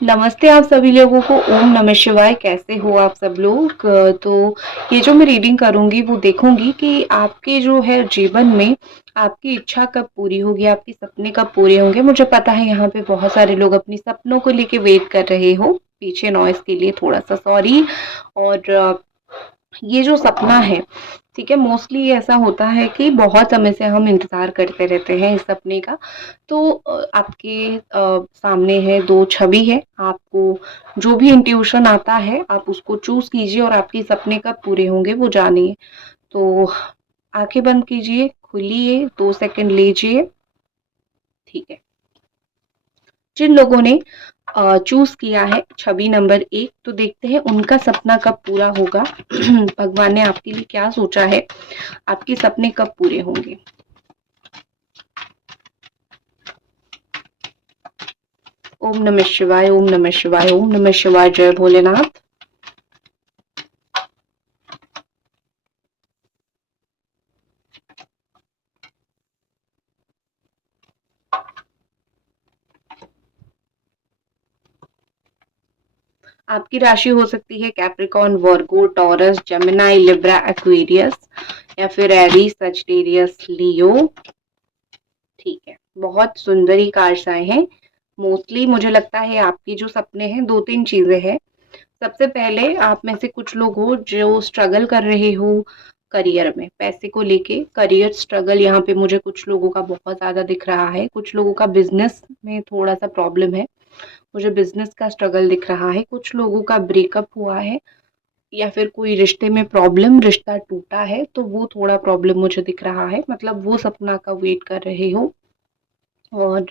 नमस्ते आप सभी लोगों को। ओम नमः शिवाय। कैसे हो आप सब लोग? तो ये जो मैं रीडिंग करूँगी वो देखूँगी कि आपके जो है जीवन में आपकी इच्छा कब पूरी होगी, आपके सपने कब पूरे होंगे। मुझे पता है यहाँ पे बहुत सारे लोग अपनी सपनों को लेके वेट कर रहे हो। पीछे नॉइज़ के लिए थोड़ा-सा सॉरी। और ये जो सपना है, ठीक है, मोस्टली ऐसा होता है कि बहुत समय से हम इंतज़ार करते रहते हैं इस सपने का। तो आपके सामने है 2 छवि है, आपको जो भी इंट्यूशन आता है आप उसको चूज़ कीजिए और आपके सपने कब पूरे होंगे वो जानिए। तो आँखें बंद कीजिए, खुलिए, 2 सेकंड लीजिए, ठीक है। जिन लोगों ने चूज़ किया है छवि नंबर 1, तो देखते हैं उनका सपना कब पूरा होगा। भगवान ने आपके लिए क्या सोचा है, आपके सपने कब पूरे होंगे। ओम नमः शिवाय, ओम नमः शिवाय, ओम नमः शिवाय। जय भोलेनाथ। आपकी राशि हो सकती है कैप्रिकॉर्न, वर्गो, टॉरस, जेमिनी, लिब्रा, एक्वेरियस या फिर एरीज, सजिटेरियस, लियो। ठीक है, बहुत सुंदर ही कार्ड्स आए हैं। मोस्टली मुझे लगता है आपकी जो सपने हैं 2-3 चीजें हैं। सबसे पहले आप में से कुछ लोग हो जो स्ट्रगल कर रहे हो करियर में, पैसे को लेके करियर स्ट्रगल यहाँ पे मुझे कुछ लोगों का बहुत ज़्यादा दिख रहा है। कुछ लोगों का बिज़नेस में थोड़ा-सा प्रॉब्लम है, मुझे बिज़नेस का स्ट्रगल दिख रहा है। कुछ लोगों का ब्रेकअप हुआ है या फिर कोई रिश्ते में प्रॉब्लम, रिश्ता टूटा है तो वो थोड़ा प्रॉब्लम मुझे दिख रहा है, मतलब वो सपना का वेट कर रहे हो। और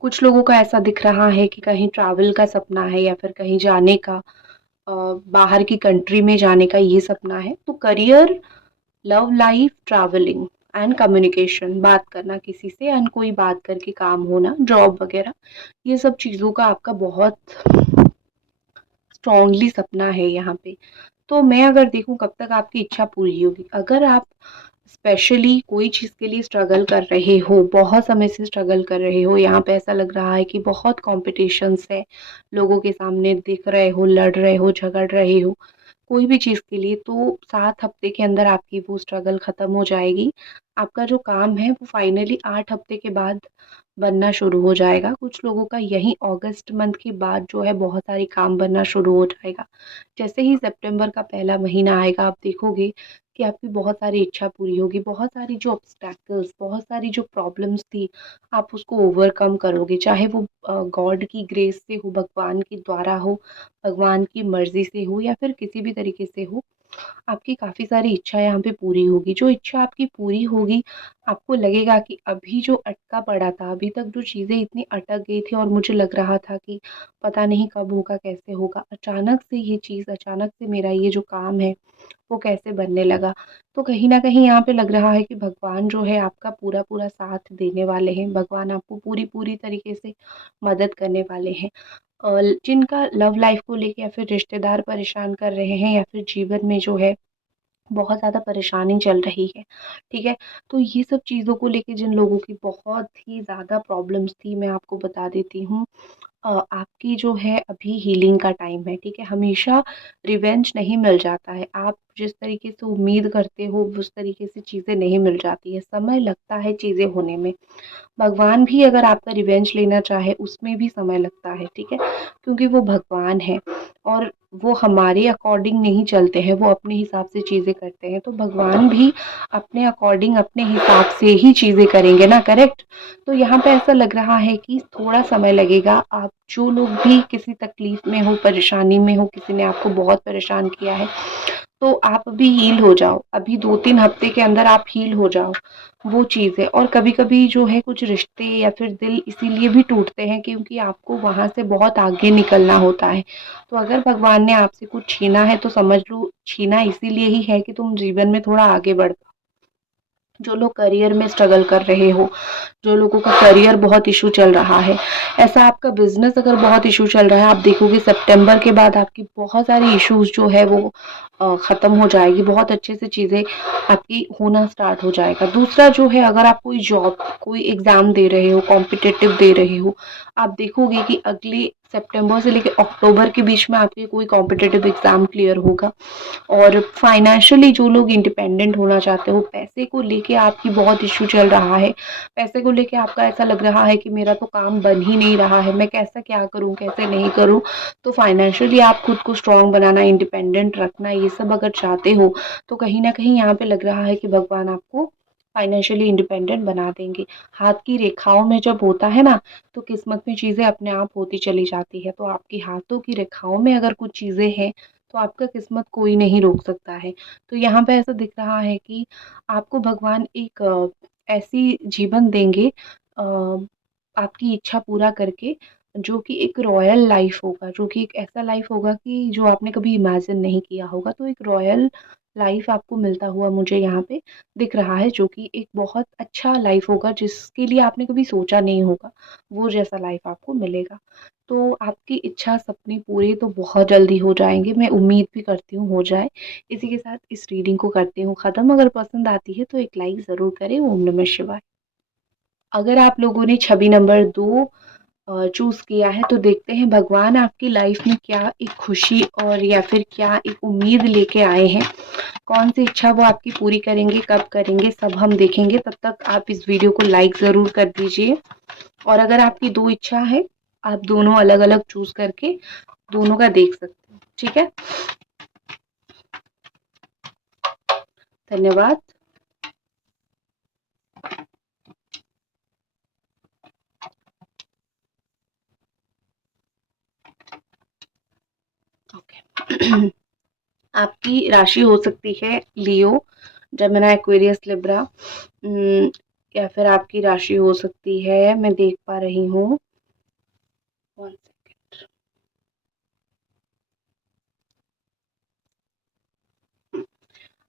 कुछ लोगों का ऐसा दिख रहा है कि कहीं ट्रैवल का सपना है या फिर कहीं जाने का, बाहर की कंट्री में जाने का ये सपना है। तो career, love life, travelling and communication, बात करना किसी से एंड कोई बात करके काम होना, जॉब वगैरह, ये सब चीज़ों का आपका बहुत स्ट्रॉन्गली सपना है यहाँ पे। तो मैं अगर देखूँ कब तक आपकी इच्छा पूरी होगी, अगर आप स्पेशली कोई चीज़ के लिए स्ट्रगल कर रहे हो, बहुत समय से स्ट्रगल कर रहे हो, यहाँ पे ऐसा लग रहा है कि बहुत कॉम्पिटिशन्स है, लोगों के सामने दिख रहे हो, लड़ रहे हो, झगड़ रहे हो कोई भी चीज़ के लिए, तो 7 हफ्ते के अंदर आपकी वो स्ट्रगल ख़त्म हो जाएगी। आपका जो काम है वो फाइनली 8 हफ्ते के बाद बनना शुरू हो जाएगा। कुछ लोगों का यही अगस्त मंथ के बाद जो है बहुत सारी काम बनना शुरू हो जाएगा। जैसे ही सितंबर का पहला महीना आएगा आप देखोगे कि आपकी बहुत सारी इच्छा पूरी होगी, बहुत सारी जो ऑब्स्टैकल्स, बहुत सारी जो प्रॉब्लम्स थी, आप उसको ओवरकम करोगे। चाहे वो गॉड की ग्रेस से हो, भगवान के द्वारा हो, भगवान की मर्ज़ी से हो या फिर किसी भी तरीके से हो, आपकी काफ़ी सारी इच्छा यहाँ पे पूरी होगी। जो इच्छा आपकी पूरी होगी, आपको लगेगा कि अभी जो अटका पड़ा था, अभी तक जो चीज़ें इतनी अटक गई थी और मुझे लग रहा था कि पता नहीं कब होगा, कैसे होगा, अचानक से ये चीज़, अचानक से मेरा ये जो काम है, वो कैसे बनने लगा। तो कहीं न कहीं यहाँ पे लग रहा है कि भगवान जो है आपका पूरा-पूरा साथ देने वाले हैं। भगवान आपको पूरी-पूरी तरीके से मदद करने वाले हैं। जिनका लव लाइफ़ को लेके या फिर रिश्तेदार परेशान कर रहे हैं या फिर जीवन में जो है बहुत ज़्यादा परेशानी चल रही है, ठीक है? तो ये सब चीज़ों को लेके जिन लोगों की बहुत ही ज़्यादा प्रॉब्लम्स थी, मैं आपको बता देती हूँ। आपकी जो है अभी हीलिंग का टाइम है, ठीक है? हमेशा रिवेंज नहीं मिल जाता है। आप जिस तरीके से उम्मीद करते हो उस तरीके से चीज़ें नहीं मिल जाती है, समय लगता है चीज़ें होने में। भगवान भी अगर आपका रिवेंज लेना चाहे उसमें भी समय लगता है, ठीक है? क्योंकि वो भगवान हैं और वो हमारे अकॉर्डिंग नहीं चलते हैं, वो अपने हिसाब से चीज़ें करते हैं। तो भगवान भी अपने अकॉर्डिंग, अपने हिसाब से ही चीज़ें करेंगे ना, करेक्ट? तो यहाँ पे ऐसा लग रहा है कि थोड़ा समय लगेगा। आप जो लोग भी किसी तकलीफ़ में हो, परेशानी में हो, किसी ने आपको बहुत परेशान किया है, तो आप अभी हील हो जाओ। अभी 2-3 हफ्ते के अंदर आप हील हो जाओ, वो चीज़ है। और कभी-कभी जो है कुछ रिश्ते या फिर दिल इसीलिए भी टूटते हैं क्योंकि आपको वहाँ से बहुत आगे निकलना होता है। तो अगर भगवान ने आपसे कुछ छीना है तो समझ लो छीना इसीलिए ही है कि तुम जीवन में थोड़ा आगे बढ़ पाओ। जो लोग करियर में स्ट्रगल कर रहे हो, जो लोगों का करियर बहुत इशू चल रहा है, ऐसा आपका बिज़नेस अगर बहुत इशू चल रहा है, आप देखोगे सितंबर के बाद आपकी बहुत सारी इश्यूज़ जो है वो ख़त्म हो जाएगी, बहुत अच्छे से चीज़ें आपकी होना स्टार्ट हो जाएगा। दूसरा जो है, अगर आप कोई जॉब, कोई एग्ज़ाम दे रहे हो, कॉम्पिटिटिव दे रहे हो, आप देखोगे कि अगले सितंबर से लेके अक्टूबर के बीच में आपके कोई कॉम्पिटिटिव एग्ज़ाम क्लियर होगा। और फाइनेंशियली जो लोग इंडिपेंडेंट होना चाहते हो, पैसे को लेके आपकी बहुत इश्यू चल रहा है, पैसे को लेके आपका ऐसा लग रहा है कि मेरा तो काम बन ही नहीं रहा है, मैं कैसा क्या करूँ, कैसे नहीं करूँ। तो फाइनेंशियली आप खुद को स्ट्रॉन्ग बनाना, इंडिपेंडेंट रखना, ये सब अगर चाहते हो, तो कहीं न कहीं यहाँ पे लग रहा है कि भगवान आपको फाइनेंशियली इंडिपेंडेंट बना देंगे। हाथ की रेखाओं में जब होता है ना, तो किस्मत में चीज़ें अपने आप होती चली जाती है। तो आपकी हाथों की रेखाओं में अगर कुछ चीज़ें हैं, तो आपका किस्मत कोई नहीं रोक सकता है। तो यहाँ पे ऐसा दिख रहा है कि आपको भगवान एक ऐसी जीवन देंगे, आपकी इच्छा पूरा करके, जो कि एक रॉयल लाइफ होगा, जो कि एक ऐसा लाइफ होगा कि जो आपने कभी इमेजिन नहीं किया होगा। तो एक रॉयल लाइफ आपको मिलता हुआ मुझे यहाँ पे दिख रहा है, जो कि एक बहुत अच्छा लाइफ होगा, जिसके लिए आपने कभी सोचा नहीं होगा, वो जैसा लाइफ आपको मिलेगा। तो आपकी इच्छा सपने पूरे तो बहुत जल्दी हो जाएँगे, मैं उम्मीद भी करती हूँ हो जाए। इसी के साथ इस रीडिंग को करती हूँ ख़त्म। अगर पसंद आती है तो एक लाइक ज़रूर करें। ओम नमः शिवाय। अगर आप लोगों ने छवि नंबर 2 चूज़ किया है, तो देखते हैं भगवान आपकी लाइफ में क्या एक खुशी और या फिर क्या एक उम्मीद लेके आए हैं। कौन-सी इच्छा वो आपकी पूरी करेंगे, कब करेंगे, सब हम देखेंगे। तब तक आप इस वीडियो को लाइक ज़रूर कर दीजिए। और अगर आपकी 2 इच्छा है, आप दोनों अलग-अलग चूज़ करके दोनों का देख सकते हैं। ठीक है? धन्यवाद। ओके। आपकी राशि हो सकती है लियो, जेमिनी, एक्वेरियस, लिब्रा, या फिर आपकी राशि हो सकती है, मैं देख पा रही हूँ, 1 सेकंड।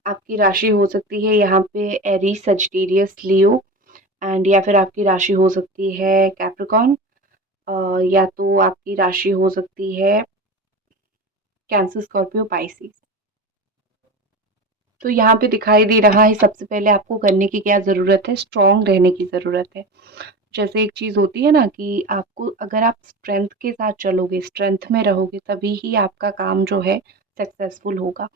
आपकी राशि हो सकती है यहाँ पे एरीज, सजिटेरियस, लियो, एंड या फिर आपकी राशि हो सकती है कैप्रिकॉर्न, या तो आपकी राशि हो सकती है कैंसर, स्कॉर्पियो, पाइसेस। तो यहाँ पे दिखाई दे रहा है, सबसे पहले आपको करने की क्या ज़रूरत है, स्ट्रॉन्ग रहने की ज़रूरत है। जैसे एक चीज़ होती है ना कि आपको, अगर आप स्ट्रेंथ के साथ चलोगे, स्ट्रेंथ में रहोगे, तभी ही आपका काम जो है सक्सेसफुल होगा।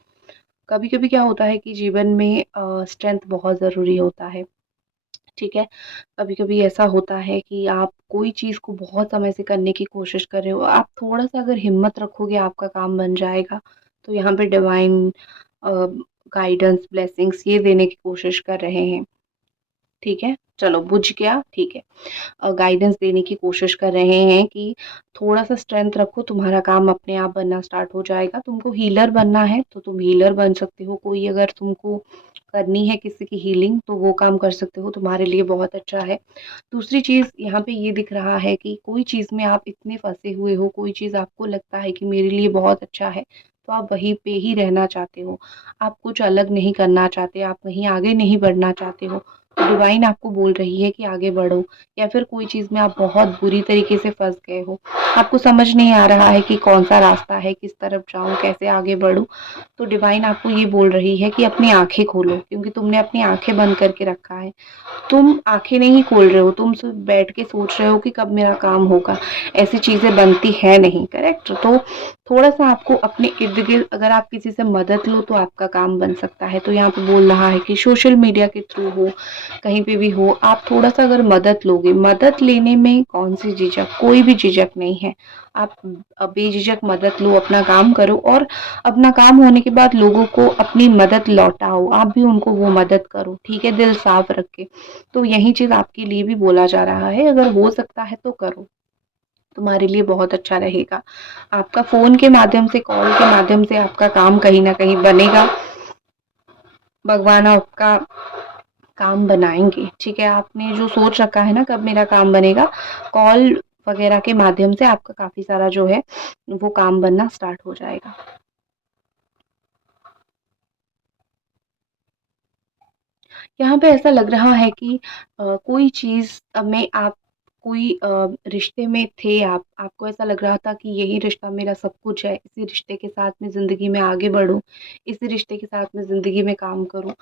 कभी-कभी क्या होता है कि जीवन में स्ट्रेंथ बहुत ज़रूरी होता है, ठीक है? कभी-कभी ऐसा होता है कि आप कोई चीज़ को बहुत समय से करने की कोशिश कर रहे हो, आप थोड़ा-सा अगर हिम्मत रखोगे, आपका काम बन जाएगा। तो यहाँ पे डिवाइन अ, गाइडेंस, ब्लेसिंग्स ये देने की कोशिश कर रहे हैं, ठीक है? चलो बुझ गया, ठीक है। गाइडेंस देने की कोशिश कर रहे हैं कि थोड़ा-सा स्ट्रेंथ रखो, तुम्हारा काम अपने आप बनना स्टार्ट हो जाएगा। तुमको हीलर बनना है, तो तुम हीलर बन सकते हो। कोई अगर तुमको करनी है किसी की हीलिंग, तो वो काम कर सकते हो, तुम्हारे लिए बहुत अच्छा है। दूसरी चीज़ यहाँ पे ये दिख रहा है कि कोई चीज़ में आप इतने फँसे हुए हो, कोई चीज़ आपको लगता है कि मेरे लिए बहुत अच्छा है, तो आप वहीं पे ही रहना चाहते हो। आप कुछ अलग नहीं करना चाहते, आप कहीं आगे नहीं बढ़ना चाहते हो। तो डिवाइन आपको बोल रही है कि आगे बढ़ो, या फिर कोई चीज़ में आप बहुत बुरी तरीके से फँस गए हो। आपको समझ नहीं आ रहा है कि कौन-सा रास्ता है, किस तरफ जाऊँ, कैसे आगे बढ़ूँ। तो डिवाइन आपको ये बोल रही है कि अपनी आँखें खोलो, क्योंकि तुमने अपनी आँखें बंद करके रखा है। तुम आँखें नहीं खोल रहे हो, तुम सिर्फ़ बैठ के सोच रहे हो कि कब मेरा काम होगा। ऐसी चीज़ें बनती हैं नहीं, करेक्ट? तो थोड़ा-सा आपको अपने इर्द-गिर्द, अगर आप किसी से मदद लो तो आपका काम बन सकता है। तो यहाँ पे बोल रहा है कि सोशल मीडिया के थ्रू हो, कहीं पे भी हो, आप थोड़ा-सा अगर मदद लोगे, मदद लेने में कौन-सी झिझक, कोई भी झिझक नहीं है। आप बेझिझक मदद लो, अपना काम करो, और अपना काम होने के बाद लोगों को अपनी मदद लौटाओ, आप भी उनको वो मदद करो, ठीक है? दिल साफ रख के। तो यही चीज़ आपके लिए भी बोला जा रहा है, अगर हो सकता है तो करो, तुम्हारे लिए बहुत अच्छा रहेगा। आपका फ़ोन के माध्यम से, कॉल के माध्यम से आपका काम कहीं न कहीं बनेगा। भगवान आपका काम बनाएँगे, ठीक है? आपने जो सोच रखा है ना कब मेरा काम बनेगा, कॉल वग़ैरह के माध्यम से आपका काफ़ी सारा जो है, वो काम बनना स्टार्ट हो जाएगा। यहाँ पे ऐसा लग रहा है कि कोई चीज़ में आप कोई रिश्ते में थे आप, आपको ऐसा लग रहा था कि यही रिश्ता मेरा सब कुछ है, इसी रिश्ते के साथ मैं ज़िंदगी में आगे बढ़ूँ, इसी रिश्ते के साथ मैं ज़िंदगी में काम करूँ,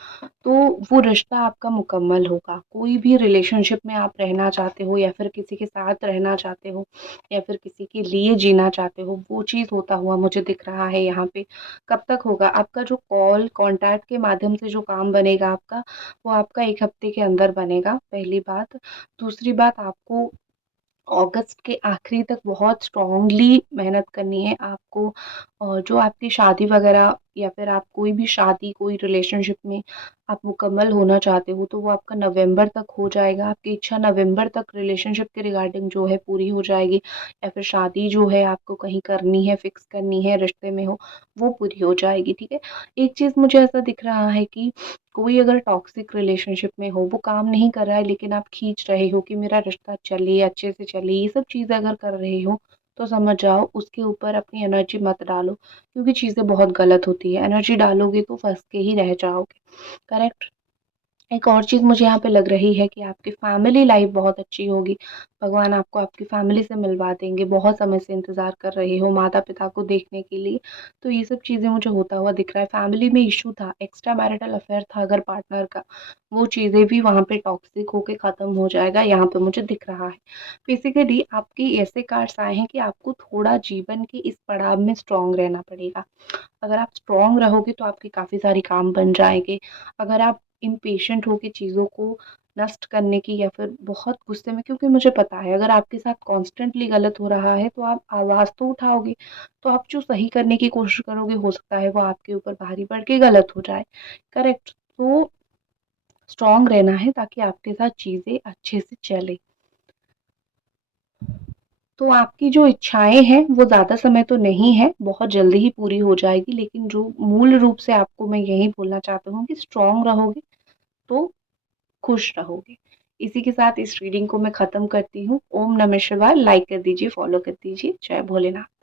तो वो रिश्ता आपका मुकम्मल होगा। कोई भी रिलेशनशिप में आप रहना चाहते हो या फिर किसी के साथ रहना चाहते हो या फिर किसी के लिए जीना चाहते हो, वो चीज़ होता हुआ मुझे दिख रहा है यहाँ पे। कब तक होगा? आपका जो कॉल, कॉन्टैक्ट के माध्यम से जो काम बनेगा आपका, वो आपका 1 हफ्ते के अंदर बनेगा, पहली बात। दूसरी बात, आपको अगस्त के आखिरी तक बहुत स्ट्रॉन्गली मेहनत करनी है आपको। जो आपकी शादी वगैरह या फिर आप कोई भी शादी, कोई रिलेशनशिप में आप मुकम्मल होना चाहते हो, तो वो आपका नवंबर तक हो जाएगा। आपकी इच्छा नवंबर तक रिलेशनशिप के रिगार्डिंग जो है पूरी हो जाएगी, या फिर शादी जो है आपको कहीं करनी है, फिक्स करनी है, रिश्ते में हो, वो पूरी हो जाएगी, ठीक है। एक चीज़ मुझे ऐसा दिख रहा है कि कोई अगर टॉक्सिक रिलेशनशिप में हो, वो काम नहीं कर रहा है लेकिन आप खींच रहे हो कि मेरा रिश्ता चले, अच्छे से चले, ये सब चीज़ें अगर कर रहे हो, तो समझ जाओ उसके ऊपर अपनी एनर्जी मत डालो, क्योंकि चीज़ें बहुत गलत होती है। एनर्जी डालोगे तो फँस के ही रह जाओगे, करेक्ट? एक और चीज़ मुझे यहाँ पे लग रही है कि आपकी फैमिली लाइफ बहुत अच्छी होगी। भगवान आपको आपकी फैमिली से मिलवा देंगे, बहुत समय से इंतज़ार कर रहे हो माता-पिता को देखने के लिए, तो ये सब चीज़ें मुझे होता हुआ दिख रहा है। फैमिली में इश्यू था, एक्स्ट्रा मैरिटल अफ़ेयर था अगर पार्टनर का, वो चीज़ें भी वहाँ पे टॉक्सिक होके ख़त्म हो जाएगा, यहाँ पे मुझे दिख रहा है। बेसिकली आपके ऐसे कार्ड्स आए हैं कि आपको थोड़ा जीवन के इस पड़ाव में स्ट्रॉन्ग रहना पड़ेगा। अगर आप स्ट्रॉन्ग रहोगे तो आपके काफ़ी सारे काम बन जाएँगे। अगर आप इम्पेशेंट हो के चीज़ों को नष्ट करने की या फिर बहुत गुस्से में, क्योंकि मुझे पता है अगर आपके साथ कॉन्स्टेंटली गलत हो रहा है तो आप आवाज़ तो उठाओगे, तो आप जो सही करने की कोशिश करोगे हो सकता है वो आपके ऊपर भारी पड़ के गलत हो जाए, करेक्ट? तो स्ट्रॉन्ग रहना है ताकि आपके साथ चीज़ें अच्छे से चले। तो आपकी जो इच्छाएँ हैं, वो ज़्यादा समय तो नहीं है, बहुत जल्दी ही पूरी हो जाएगी, लेकिन जो मूल रूप से आपको मैं यही बोलना चाहती हूँ कि स्ट्रॉन्ग रहोगे, तो खुश रहोगे। इसी के साथ इस रीडिंग को मैं ख़त्म करती हूँ। ओम नमः शिवाय। लाइक कर दीजिए, फॉलो कर दीजिए। जय भोलेनाथ।